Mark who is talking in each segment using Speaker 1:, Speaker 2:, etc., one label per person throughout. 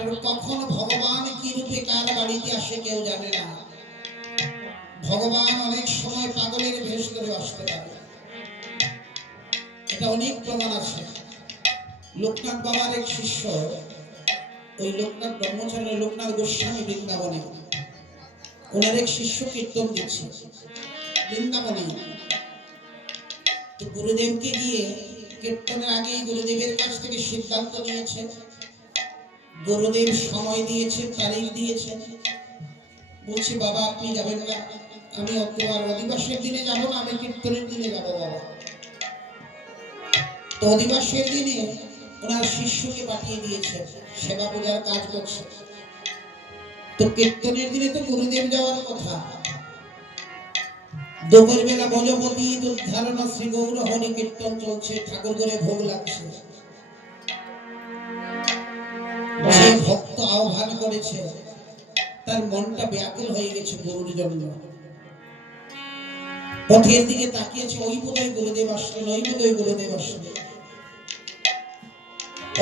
Speaker 1: আর কখন ভগবান কি রূপে কার বাড়িতে আসে কেউ জানে না। ভগবান অনেক সময় পাগলের ভেষ ধরে আসতে পারে এটা অনেক প্রমাণ আছে। লোকনাথ বাবার এক শিষ্য, ওই লোকনাথ ব্রহ্মচারী লোকনাথ গোস্বামী বৃন্দাবনে। ওনার এক শিষ্য কীর্তন দিচ্ছে, বৃন্দাবনে। তো গুরুদেবকে গিয়ে কীর্তনের আগেই গুরুদেবের কাছ থেকে সিদ্ধান্ত নিয়েছে। গুরুদেব সময় দিয়েছে তারিখ দিয়েছেন বলছি, বাবা, আপনি যাবেন না। আমি অক্টোবর অধিবাসের দিনে যাব না, আমি কীর্তনের দিনে যাব, বাবা। তো অধিবাসের দিনে ওনার শিষ্যকে পাঠিয়ে দিয়েছে, সেবা পূজার কাজ করছে। তো কীর্তনের দিনে তো গুরুদেব যাওয়ার কথা। দুপুর বেলা ভজপতি ধারণা শ্রী গৌর হরি কীর্তন চলছে, ঠাকুর করে ভোগ লাগছে। করেছে, তার মনটা ব্যাকুল হয়ে গেছে গরুর জন্য। পথের দিকে তাকিয়েছে, ওই বোধহয় গুরুদেব আসলেন, ওই বোধহয় গুরুদেব আসলেন।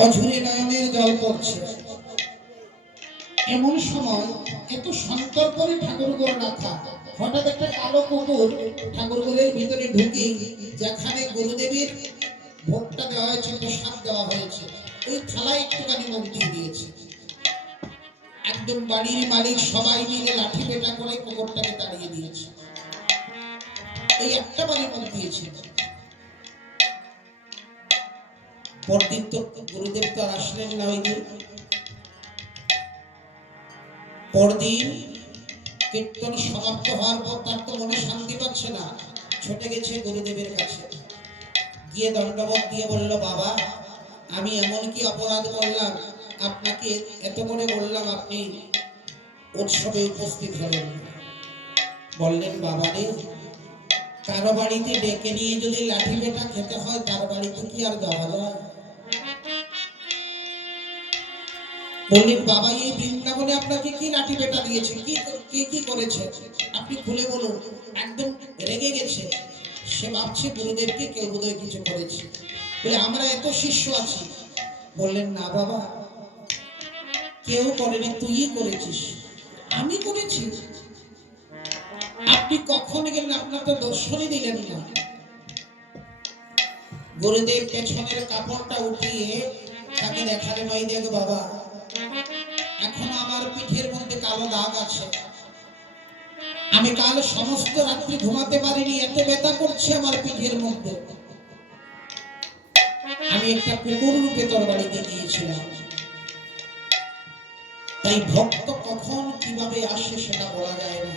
Speaker 1: অঝুরে নয়নের জল পড়ছে। এমন সময় এত সন্তর্পণে ঠাকুর করে রাখা, হঠাৎ একটা কালো কুকুর ঠাকুর ঘরের ভিতরে ঢুকে যেখানে গুরুদেবের ভোগটা দেওয়া হয়েছে, প্রসাদ দেওয়া হয়েছে। ওই থালায় একটুখানি মুখ দিয়ে দিয়েছে। একদম বাড়ির মালিক সবাই মিলে লাঠি পেটা করে কুকুরটাকে তাড়িয়ে দিয়েছে। এই একটা বাড়ি মুখ দিয়েছে পরদিন তো গুরুদেব তো আর আসলেন না ওই দিন। পরদিন কীর্তন সমাপ্ত হওয়ার পর তার তো মনে শান্তি পাচ্ছে না। ছুটে গেছে গুরুদেবের কাছে। গিয়ে দণ্ডবোধ দিয়ে বলল, বাবা, আমি এমন কি অপরাধ করলাম? আপনাকে এত করে বললাম আপনি উৎসবে উপস্থিত হলেন। বললেন, বাবা রে, কারও বাড়িতে ডেকে নিয়ে যদি লাঠি পেটা খেতে হয়, তার বাড়িতে কি আর যাওয়া যায়? বললেন, বাবা, এই বৃন্দাবনে আপনাকে কি লাঠি পেটা দিয়েছে? কি, কে কি করেছে? আপনি খুলে বলুন, একদম রেগে গেছে। সে ভাবছে গুরুদেবকে কেউ বোধহয় কিছু করেছে। বলে, আমরা এত শিষ্য আছি। বললেন, না বাবা কেউ করেনি তুই করেছিস। আমি করেছি। আপনি কখন গেলেন, আপনার তো দর্শনই দিলেন না। গুরুদেব পেছনের কাপড়টা উঠিয়ে তাকে দেখালেন, ওই দেখ বাবা, এখন আমার পিঠের মধ্যে কালো দাগ আছে। আমি কাল সমস্ত রাত্রি ঘুমাতে পারিনি, এত ব্যথা করছে আমার পিঠের মধ্যে। আমি একটা কুকুর রূপে তোর বাড়িতে গিয়েছিলাম। তাই ভক্ত কখন কীভাবে আসে সেটা বলা যায় না।